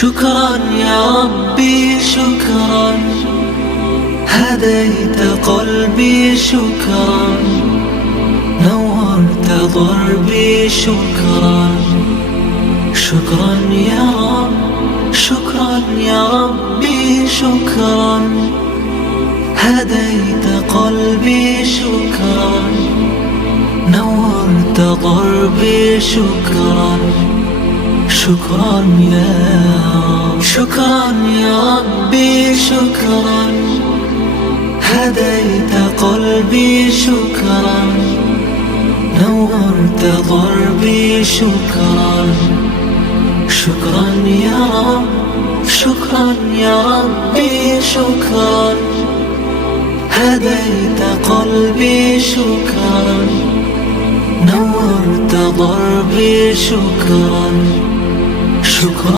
شكرا يا ربي شكرا، هديت قلبي شكرا، نورت ضربي شكرا. شكرا يا رب، شكرا يا ربي شكرا، هديت قلبي شكرا، نورت ضربي شكرا. شكرا يا رب، شكرا يا ربي شكرا، هديت قلبي شكرا، نورت ضربي شكرا. شكرا يا رب، شكرا يا ربي شكرا، هديت قلبي شكرا، نورت ضربي شكرا. شكرا.